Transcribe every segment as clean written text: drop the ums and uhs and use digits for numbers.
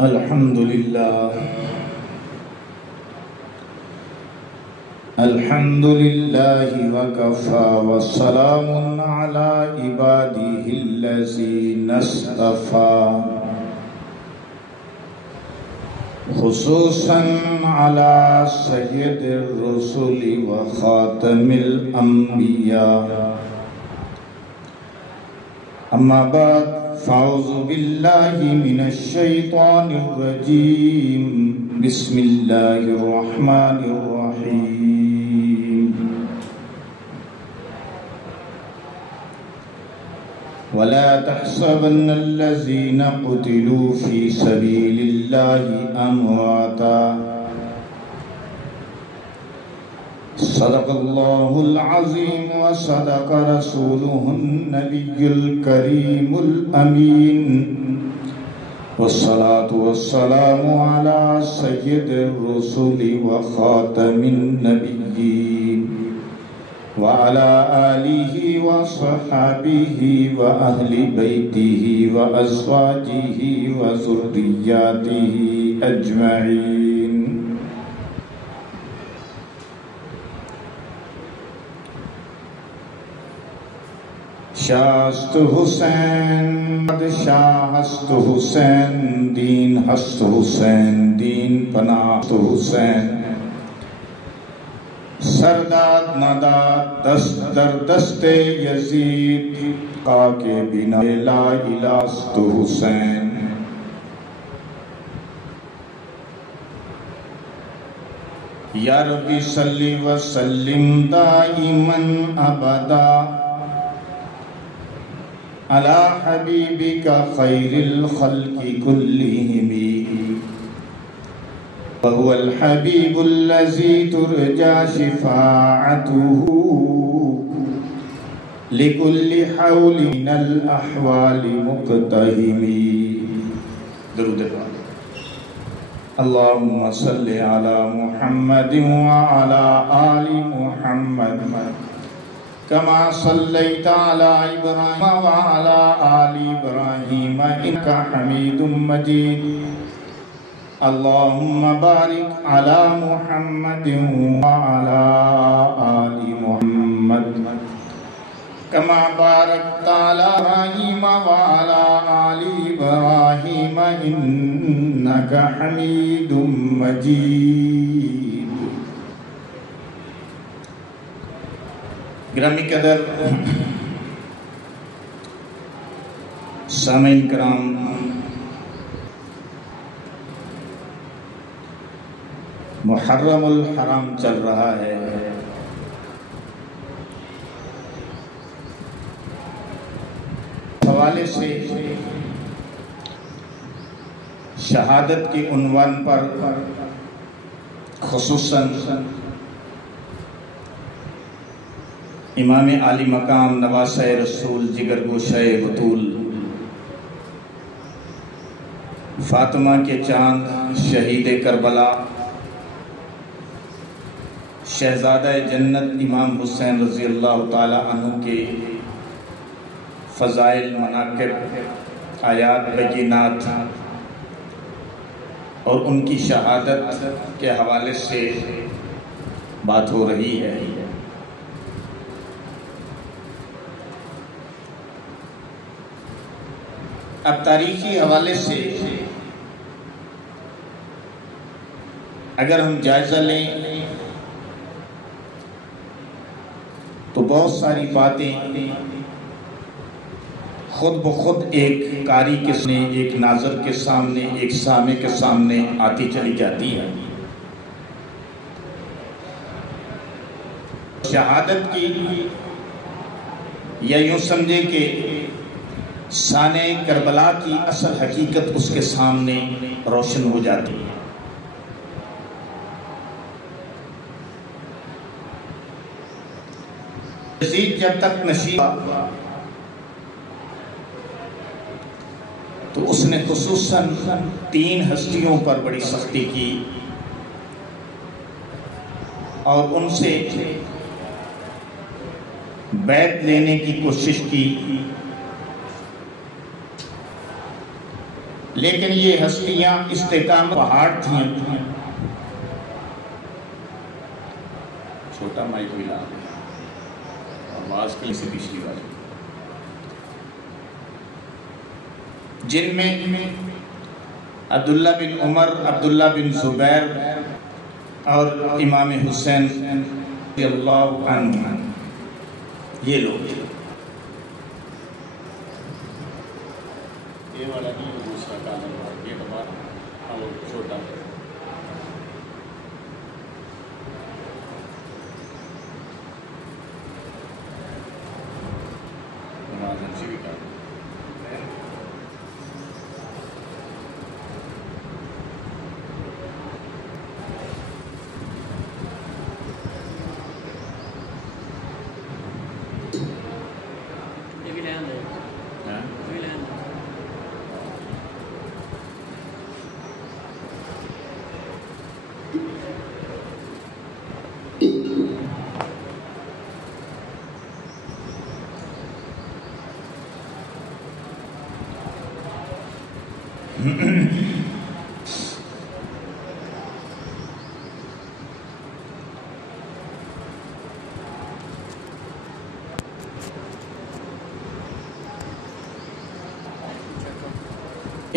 الحمد لله وكفى والسلام على عباده الذين اصطفى خصوصا على سيد الرسل وخاتم الأنبياء أما بعد فأعوذ بالله من الشيطان الرجيم بسم الله الرحمن الرحيم ولا تحسبن الذين قتلوا في سبيل الله أمواتا صدق الله العظيم وصدق رسوله النبي الكريم الأمين والصلاة والسلام على سيد الرسل وخاتم النبيين وعلى آله وصحبه وأهل بيته وأزواجه وذرياته أجمعين. شاست حسین شاہ ہست حسین دین ہست حسین دین پناہ حسین سرداد نداد دست در دست یزید کا کے بنا لا الہ است حسین. یا ربی صلی وسلم دائما ابدا علی حبیبک خیر الخلق کلہم وهو الحبیب الذی ترجى شفاعته لكل حول من الاحوال مقتحم. درود پاک. اللهم صل على محمد وعلى آل محمد كما صليت على إبراهيم وعلى آل إبراهيم إنك حميد مجيد. اللهم بارك على محمد وعلى آل محمد كما باركت على إبراهيم وعلى آل إبراهيم إنك حميد مجيد. گرامی قدر سامعین کرام، محرم الحرام چل رہا ہے. حوالے سے شہادت کے عنوان پر خصوصاً امام عالی مقام نواسہ رسول جگر گوشہ بطول فاطمہ کے چاند شہید کربلا شہزادہ جنت امام حسین رضی اللہ تعالی عنہ کے فضائل، مناقب، آیات، بینات اور ان کی شہادت کے حوالے سے بات ہو رہی ہے. اب تاریخی حوالے سے اگر ہم جائزہ لیں تو بہت ساری باتیں خود بخود ایک قاری کے سامنے، ایک ناظر کے سامنے، ایک سامع کے سامنے آتی چلی جاتی ہیں. شہادت کی یا یوں سمجھے کہ شان کربلا کی اصل حقیقت اس کے سامنے روشن ہو جاتی ہے. یزید جب تک نشیب تو اس نے خصوصاً 3 ہستیوں پر بڑی سختی کی اور ان سے بیعت لینے کی کوشش کی. لیکن یہ ہستیاں استحکام پہاڑ تھیں. چھوٹا مائک ملا آواز کہیں سے پچھلی والی، جن میں عبداللہ بن عمر، عبداللہ بن زبیر اور امام حسین رضی اللہ عنہ، یہ لوگ. یہ والا نہیں، دوسرا کالم، یہ ہمارا اور چھوٹا.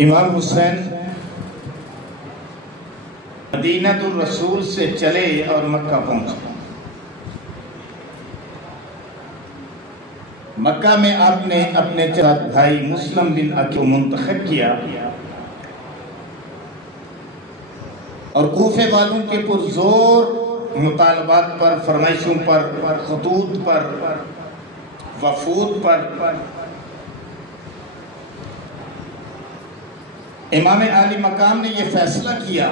امام حسین مدینہ الرسول سے چلے اور مکہ پہنچے. مکہ میں آپ نے اپنے چچا بھائی مسلم بن عقیل کو منتخب کیا اور کوفے والوں کے پرزور مطالبات پر، فرمائشوں پر، خطوط پر، وفود پر امام عالی مقام نے یہ فیصلہ کیا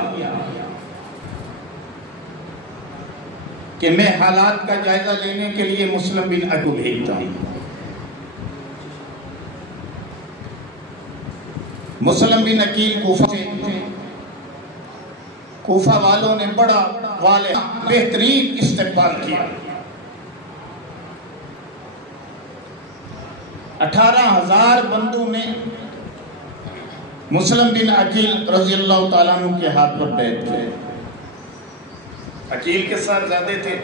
کہ میں حالات کا جائزہ لینے کے لیے مسلم بن عقیل کو بھیجتا ہوں. مسلم بن عقیل کوفہ سے، کوفہ والوں نے بڑا واضح بہترین استقبال کیا. 18,000 بندوں میں مسلم بن عقیل رضی اللہ تعالیٰ عنہ کے ہاتھ پر بیعت کیے. عقیل کے ساتھ زیادہ تھے،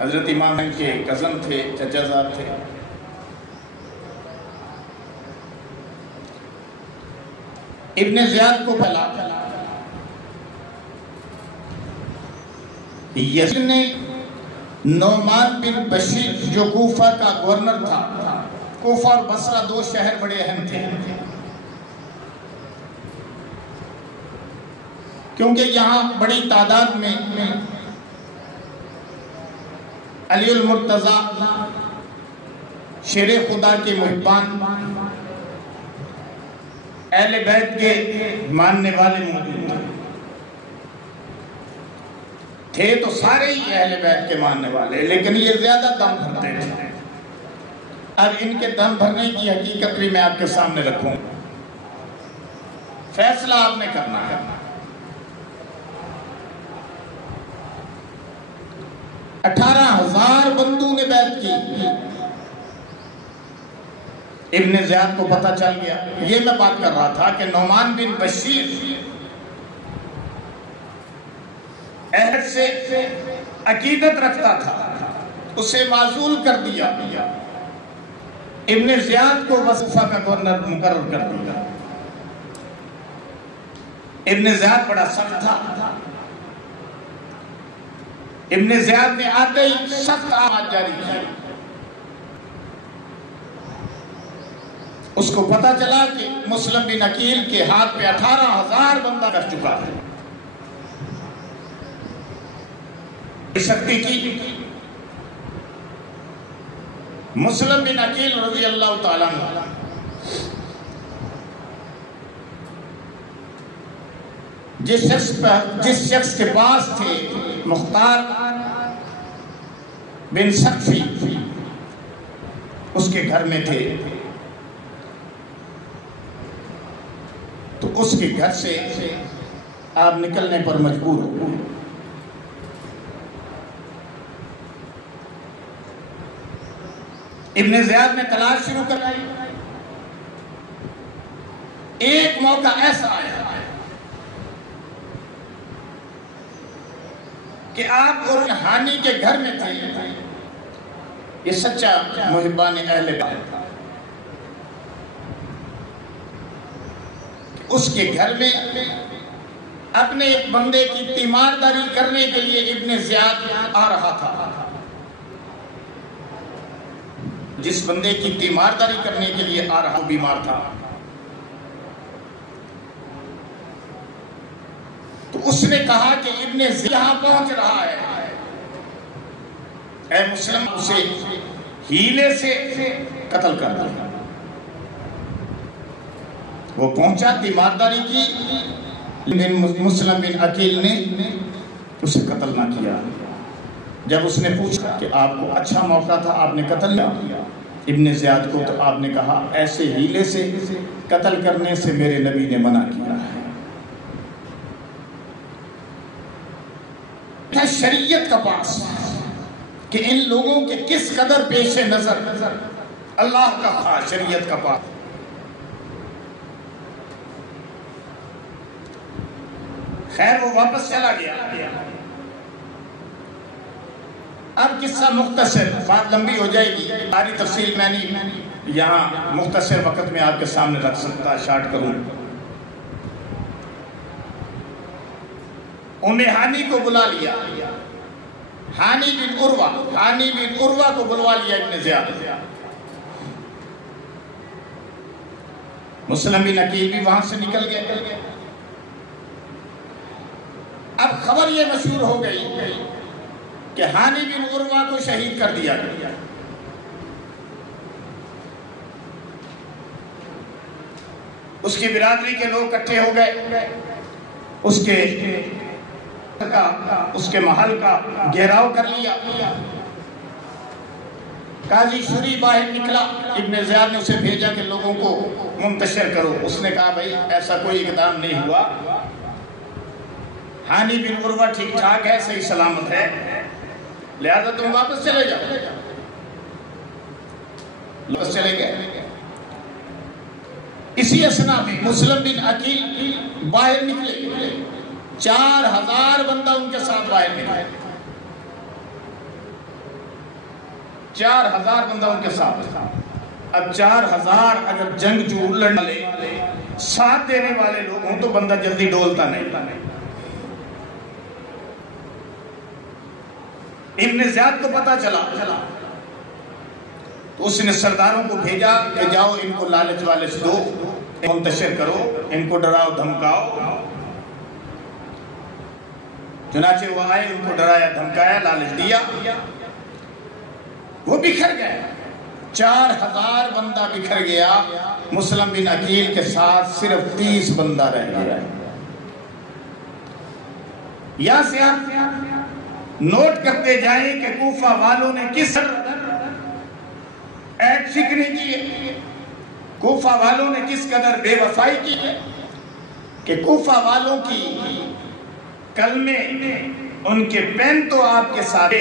حضرت امام کے کزن تھے، چچا زاد تھے. ابن زیاد کو پہلا یزید نے نعمان بن بشیر جو کوفہ کا گورنر تھا، کوفہ اور بصرہ 2 شہر بڑے اہم تھے کیونکہ یہاں بڑی تعداد میں علی المرتضی شیر خدا کے محبان، اہل بیت کے ماننے والے موجود تھے. تو سارے ہی اہل بیت کے ماننے والے، لیکن یہ زیادہ دم بھرتے تھے. اب ان کے دم بھرنے کی حقیقت بھی میں آپ کے سامنے رکھوں. فیصلہ آپ نے کرنا ہے. 18,000 بندوں نے بیعت کی. ابن زیاد کو پتہ چل گیا. یہ میں بات کر رہا تھا کہ نعمان بن بشیر عہد سے عقیدت رکھتا تھا، اسے معزول کر دیا. ابن زیاد کو کوفہ کا گورنر مقرر کر دیا. ابن زیاد بڑا سخت تھا. ابن زیاد نے آتے ہی سخت آواز جاری کی. اس کو پتا چلا کہ مسلم بن عقیل کے ہاتھ پہ 18,000 بندہ کر چکا ہے. سختی کی. مسلم بن عقیل رضی اللہ تعالیٰ عنہ جس شخص کے پاس تھے مختار بن سقفی، اس کے گھر میں تھے، تو اس کے گھر سے آپ نکلنے پر مجبور ہو. ابن زیاد نے تلاش شروع کرائی. ایک موقع ایسا آیا کہ آپ اور ہانی کے گھر میں تھے. یہ سچا محبان اہل بیت تھا. اس کے گھر میں اپنے ایک بندے کی تیمارداری کرنے کے لیے ابن زیاد آ رہا تھا. جس بندے کی تیمارداری کرنے کے لیے آ رہا بیمار تھا. تو اس نے کہا کہ ابن زیاد یہاں پہنچ رہا ہے، اے مسلم اسے ہیلے سے قتل کر دیا. وہ پہنچا، تیمارداری کی، لیکن مسلم بن عقیل نے اسے قتل نہ کیا. جب اس نے پوچھا کہ آپ کو اچھا موقع تھا، آپ نے قتل کیا ابن زیاد کو، تو آپ نے کہا ایسے ہیلے سے قتل کرنے سے میرے نبی نے منع کیا ہے. شریعت کا پاس کہ ان لوگوں کے کس قدر پیش نظر اللہ کا تھا. شریعت کا پاس. خیر وہ واپس چلا گیا. اب قصہ مختصر، بات لمبی ہو جائے گی، ساری تفصیل میں نہیں یہاں مختصر وقت میں آپ کے سامنے رکھ سکتا، شارٹ کروں. انہیں ہانی کو بلا لیا، ہانی بن عروہ کو بلوا لیا ابن زیاد. مسلم بن عقیل بھی وہاں سے نکل گئے. اب خبر یہ مشہور ہو گئی کہ ہانی بن عروہ کو شہید کر دیا گیا. اس کی برادری کے لوگ اکٹھے ہو گئے، اس کے محل کا گھیراؤ کر لیا. قاضی شری باہر نکلا، ابن زیاد نے اسے بھیجا کہ لوگوں کو منتشر کرو. اس نے کہا بھائی ایسا کوئی اقدام نہیں ہوا، ہانی بن عروہ ٹھیک ٹھاک ہے، صحیح سلامت ہے، لہذا تم واپس چلے جاؤ. واپس چلے گئے. اسی اثناء میں مسلم بن عقیل باہر نکلے، 4000 بندہ ان کے ساتھ باہر نکلے. 4000 بندہ ان کے ساتھ. اب 4000 اگر جنگجو لڑنے والے ساتھ دینے والے لوگ ہوں تو بندہ جلدی ڈولتا نہیں. ابن زیاد کو پتا چلا تو اس نے سرداروں کو بھیجا کہ جاؤ ان کو لالچ والچ دو، منتشر کرو، ان کو ڈراؤ دھمکاؤ. چنانچہ وہ آئے، ان کو ڈرایا دھمکایا، لالچ دیا. وہ بکھر گئے، 4000 بندہ بکھر گیا. مسلم بن عقیل کے ساتھ صرف 30 بندہ رہ گیا. یا سے آپ نوٹ کرتے جائیں کہ کوفہ والوں نے کس ایٹ فکری کی ہے، کوفہ والوں نے کس قدر بے وفائی کی ہے کہ کوفہ والوں کی کلمے، ان کے پین تو آپ کے ساتھ،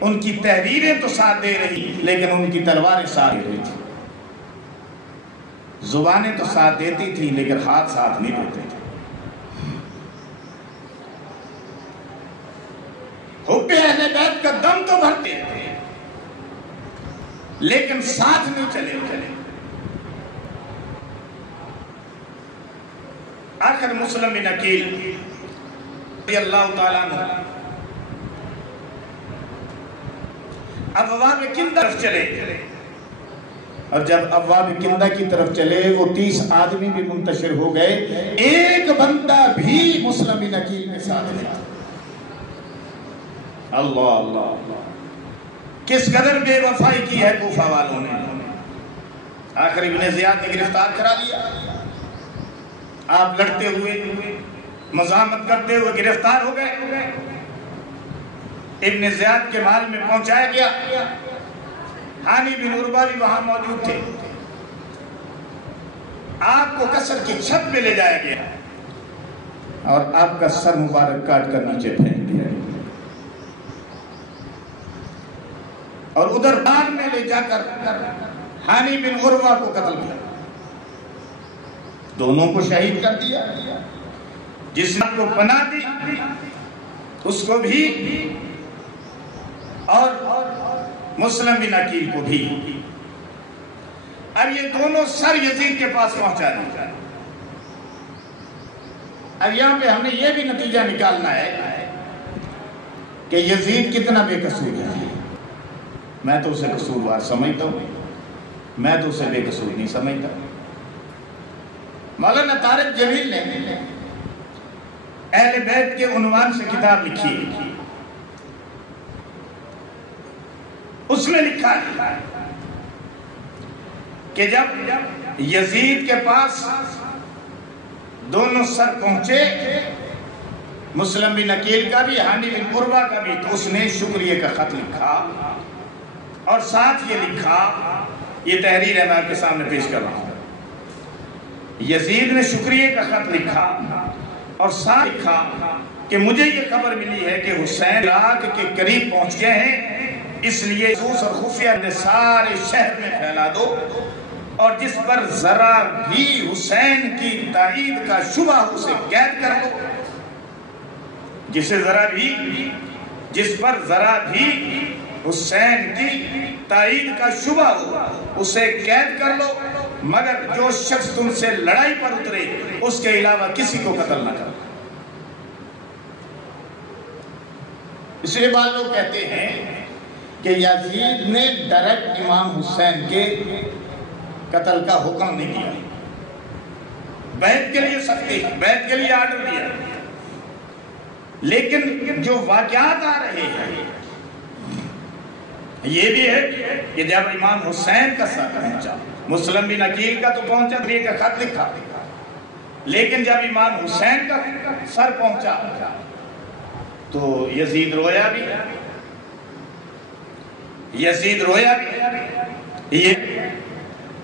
ان کی تحریریں تو ساتھ دے رہی لیکن ان کی تلواریں ساتھ دے رہی تھی. زبانیں تو ساتھ دیتی تھی لیکن ہاتھ ساتھ نہیں دیتے تھے. حب اہل بیت کا دم تو بھرتے تھے لیکن ساتھ نہیں چلے. آخر مسلم بن عقیل رضی اللہ تعالیٰ عنہ ابواب کندہ طرف چلے. اور جب ابواب کندہ کی طرف چلے وہ 30 آدمی بھی منتشر ہو گئے، ایک بندہ بھی مسلم بن عقیل کے ساتھ نہیں. اللہ اللہ، کس قدر بے وفائی کی ہے کوفہ والوں نے. آخر ابن زیاد نے گرفتار کرا لیا. آپ لڑتے ہوئے، مزاحمت کرتے ہوئے گرفتار ہو گئے. ابن زیاد کے محل میں پہنچایا گیا. ہانی بن عروہ بھی وہاں موجود تھے. آپ کو قصر کی چھت پہ لے جایا گیا اور آپ کا سر مبارک کاٹ کر نیچے پھینک دیا اور ادھر باغ میں لے جا کر ہانی بن عروہ کو قتل کیا. دونوں کو شہید کر دیا، جس نے کو پناہ دی اس کو بھی اور مسلم بن عقیل کو بھی۔ اب یہ دونوں سر یزید کے پاس پہنچا دیا۔ اب یہاں پہ ہم نے یہ بھی نتیجہ نکالنا ہے کہ یزید کتنا بے قصور ہے۔ میں تو اسے قصوروار سمجھتا ہوں، میں تو اسے بے قصور نہیں سمجھتا۔ مولانا طارق جمیل نے اہل بیت کے عنوان سے کتاب لکھی، اس میں لکھا ہے کہ جب یزید کے پاس دونوں سر پہنچے، مسلم بن عقیل کا بھی ہانی بن عروہ کا بھی، تو اس نے شکریہ کا خط لکھا اور ساتھ یہ لکھا، یہ تحریر ہے میں آپ کے سامنے پیش کر رہا ہوں۔ یزید نے شکریہ کا خط لکھا اور ساتھ لکھا کہ مجھے یہ خبر ملی ہے کہ حسین عراق کے قریب پہنچ گئے ہیں، اس لیے جاسوس اور خفیہ نے سارے شہر میں پھیلا دو، اور جس پر ذرا بھی حسین کی تائید کا شبہ ہو اسے قید کر دو، جس پر ذرا بھی حسین کی تائید کا شبہ ہو اسے قید کر لو، مگر جو شخص تم سے لڑائی پر اترے اس کے علاوہ کسی کو قتل نہ کرو۔ اس لیے بعض لوگ کہتے ہیں کہ یزید نے ڈائریکٹ امام حسین کے قتل کا حکم نہیں دیا، بیعت کے لیے سختی، بیعت کے لیے آرڈر دیا، لیکن جو واقعات آ رہے ہیں یہ بھی ہے کہ جب امام حسین کا سر پہنچا، مسلم بن عقیل کا تو پہنچا، شکریہ کا خط لکھا، لیکن جب امام حسین کا سر پہنچا تو یزید رویا بھی،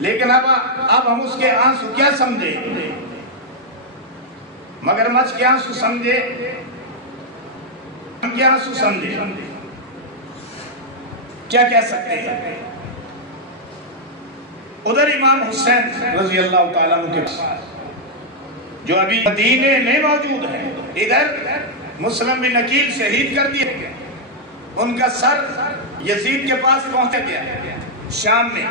لیکن اب ہم اس کے آنسو کیا سمجھے، مگرمچھ کے آنسو سمجھے، ہم کیا آنسو سمجھے، کیا کہہ سکتے ہیں۔ ادھر امام حسین رضی اللہ تعالیٰ عنہ کے پاس جو ابھی مدینے میں موجود ہیں، ادھر مسلم بن عقیل شہید کر دیے گئے، ان کا سر یزید کے پاس پہنچ گیا شام میں،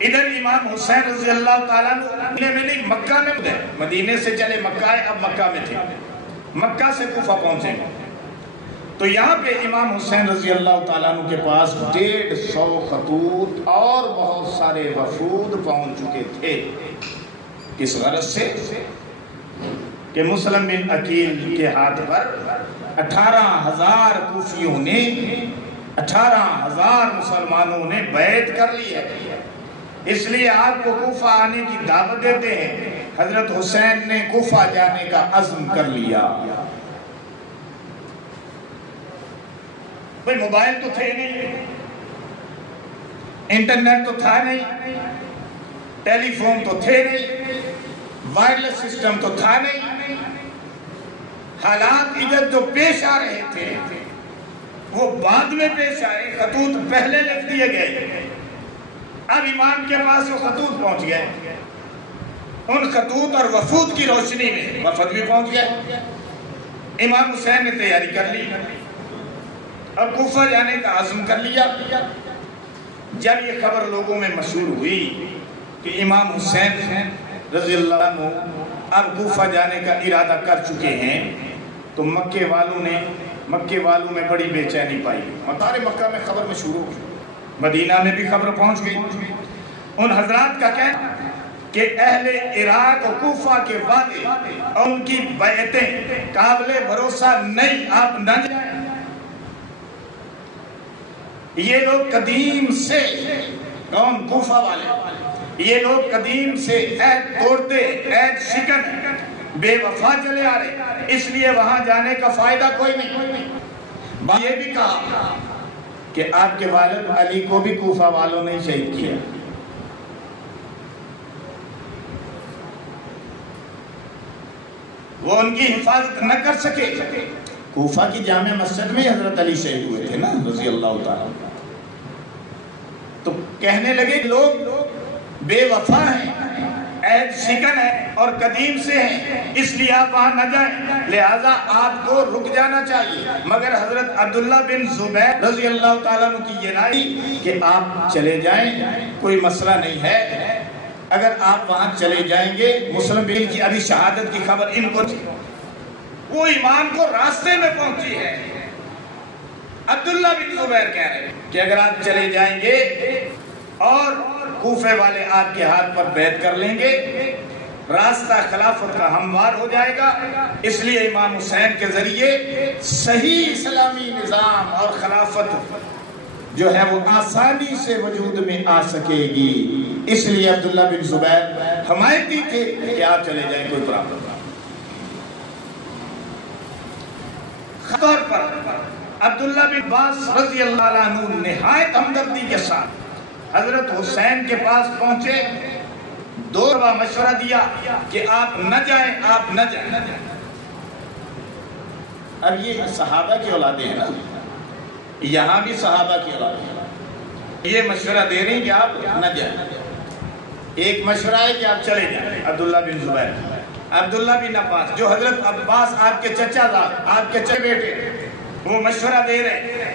ادھر امام حسین رضی اللہ تعالیٰ عنہ میں نہیں مکہ میں گئے، مدینے سے چلے مکہ ہے، اب مکہ میں تھے، مکہ سے کوفہ پہنچے، تو یہاں پہ امام حسین رضی اللہ تعالیٰ عنہ کے پاس 150 خطوط اور بہت سارے وفود پہنچ چکے تھے، کس غرض سے کہ مسلم بن عقیل کے ہاتھ پر 18,000 کوفیوں نے، 18,000 مسلمانوں نے بیعت کر لی ہے، اس لیے آپ کو کوفہ آنے کی دعوت دیتے ہیں۔ حضرت حسین نے کوفہ جانے کا عزم کر لیا۔ بھئی موبائل تو تھے نہیں، انٹرنیٹ تو تھا نہیں، ٹیلی فون تو تھے نہیں، وائرلیس سسٹم تو تھا نہیں، حالات ادھر جو پیش آ رہے تھے وہ بعد میں پیش آئے، خطوط پہلے لکھ دیے گئے، اب امام کے پاس وہ خطوط پہنچ گئے، ان خطوط اور وفود کی روشنی میں وفد بھی پہنچ گئے، امام حسین نے تیاری کر لی اور کوفہ جانے کا عزم کر لیا۔ جب یہ خبر لوگوں میں مشہور ہوئی کہ امام حسین رضی اللہ عنہ اب کوفہ جانے کا ارادہ کر چکے ہیں، تو مکے والوں میں بڑی بے چینی پائی، مطار مکہ میں خبر مشہور ہو گئی، مدینہ میں بھی خبر پہنچ گئی۔ ان حضرات کا کہنا کہ اہل عراق و کوفہ کے وعدے اور ان کی بیعتیں قابل بھروسہ نہیں، آپ نہ جائیں۔ یہ لوگ قدیم سے، کون؟ کوفہ والے، یہ لوگ قدیم سے عہد توڑتے، عہد شکن، بے وفا چلے آ رہے، اس لیے وہاں جانے کا فائدہ کوئی نہیں۔ یہ بھی کہا کہ آپ کے والد علی کو بھی کوفہ والوں نے شہید کیا، وہ ان کی حفاظت نہ کر سکے۔ کوفہ کی جامع مسجد میں حضرت علی شہید ہوئے تھے نا رضی اللہ تعالیٰ، تو کہنے لگے لوگ بے وفا ہیں، عہد شکن ہے اور قدیم سے ہیں، اس لیے آپ وہاں نہ جائیں، لہٰذا آپ کو رک جانا چاہیے۔ مگر حضرت عبداللہ بن زبیر رضی اللہ تعالیٰ عنہ کی یہ رائے کہ آپ چلے جائیں، کوئی مسئلہ نہیں ہے، اگر آپ وہاں چلے جائیں گے۔ مسلم بن کی ابھی شہادت کی خبر ان کو تھی، وہ امام کو راستے میں پہنچی ہے۔ عبداللہ بن زبیر کہہ رہے ہیں کہ اگر آپ چلے جائیں گے اور کوفے والے آپ کے ہاتھ پر بیعت کر لیں گے، راستہ خلافت کا ہموار ہو جائے گا، اس لیے امام حسین کے ذریعے صحیح اسلامی نظام اور خلافت جو ہے وہ آسانی سے وجود میں آ سکے گی۔ اس لیے عبداللہ بن زبیر حمایتی تھے کہ آپ چلے جائیں، کوئی پرابلم نہیں۔ طور پر عبداللہ بن عباس رضی اللہ عنہ نہایت ہمدردی کے ساتھ حضرت حسین کے پاس پہنچے، دو دفعہ مشورہ دیا کہ آپ نہ جائیں، آپ نہ جائیں۔ اب یہ صحابہ کی اولادیں ہیں نا، یہاں بھی صحابہ کی اولادیں ہیں، یہ مشورہ دے رہے ہیں کہ آپ نہ جائیں۔ ایک مشورہ ہے کہ آپ چلے جائیں، عبداللہ بن زبیر۔ عبداللہ بن عباس جو حضرت عباس آپ کے چچا تھا، آپ کے چچے بیٹے، وہ مشورہ دے رہے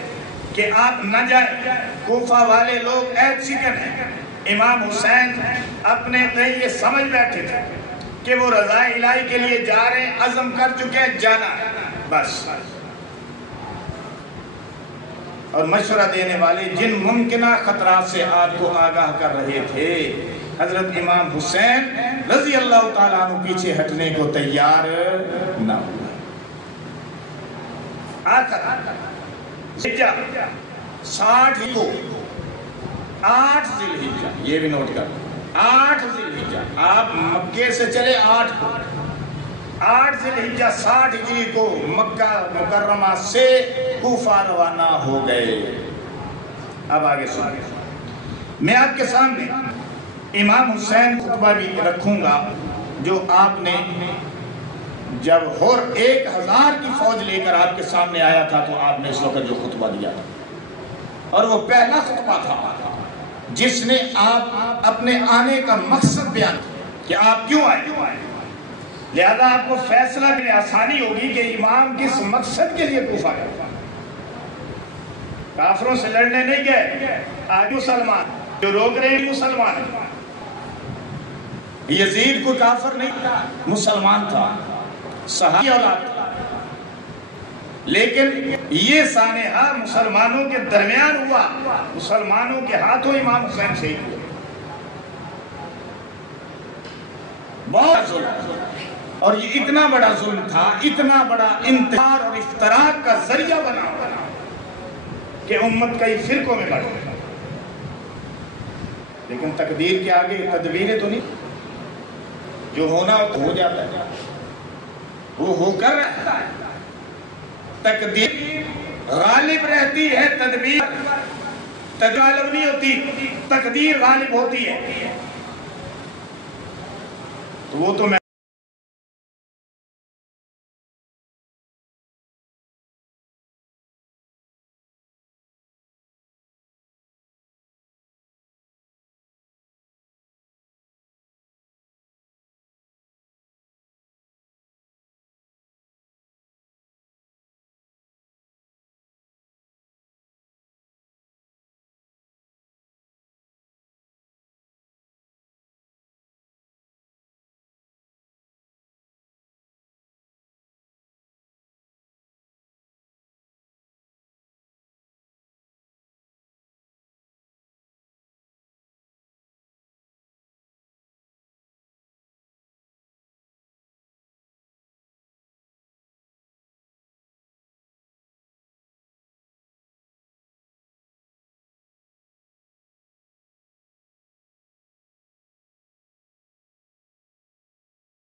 کہ آپ نہ جائیں، کوفہ والے لوگ عہد شکن ہیں۔ امام حسین اپنے تئیں یہ سمجھ بیٹھے تھے کہ وہ رضا الہی کے لیے جا رہے ہیں، عزم کر چکے ہیں، جانا ہے بس۔ اور مشورہ دینے والے جن ممکنہ خطرات سے آپ کو آگاہ کر رہے تھے، حضرت امام حسین رضی اللہ تعالیٰ عنہ پیچھے ہٹنے کو تیار نہ ہوئے۔ ذی 60 کو 8 ذی الحجہ، یہ بھی نوٹ کر 8 ذی الحجہ، آپ مکے سے چلے 8 کو، 8 ذی الحجہ 60 ہجری کو مکہ مکرمہ سے کوفہ روانہ ہو گئے۔ اب آگے سنیں، میں آپ کے سامنے امام حسین خطبہ بھی رکھوں گا جو آپ نے جب ہور 1000 کی فوج لے کر آپ کے سامنے آیا تھا تو آپ نے اس وقت جو خطبہ دیا تھا، اور وہ پہلا خطبہ تھا جس نے آپ اپنے آنے کا مقصد بیان کیا کہ آپ کیوں آئے، لہذا آپ کو فیصلہ کرنے آسانی ہوگی کہ امام کس مقصد کے لیے کوفہ گئے۔ کافروں سے لڑنے نہیں گئے، آج مسلمان جو روک رہے ہیں مسلمان ہیں۔ یزید کوئی کافر نہیں تھا، مسلمان تھا، صحابی اولاد تھا، لیکن یہ سانحہ مسلمانوں کے درمیان ہوا، مسلمانوں کے ہاتھوں امام حسین شہید ہوئے۔ بہت ظلم، اور یہ اتنا بڑا ظلم تھا، اتنا بڑا انتحار اور افتراق کا ذریعہ بنا کہ امت کئی فرقوں میں بڑھ گئی۔ لیکن تقدیر کے آگے تدبیریں تو نہیں، جو ہونا ہو جاتا ہے، وہ ہو کر رہتا ہے۔ تقدیر غالب رہتی ہے، تدبیر غالب نہیں ہوتی، تقدیر غالب ہوتی ہے۔ تو وہ تو میں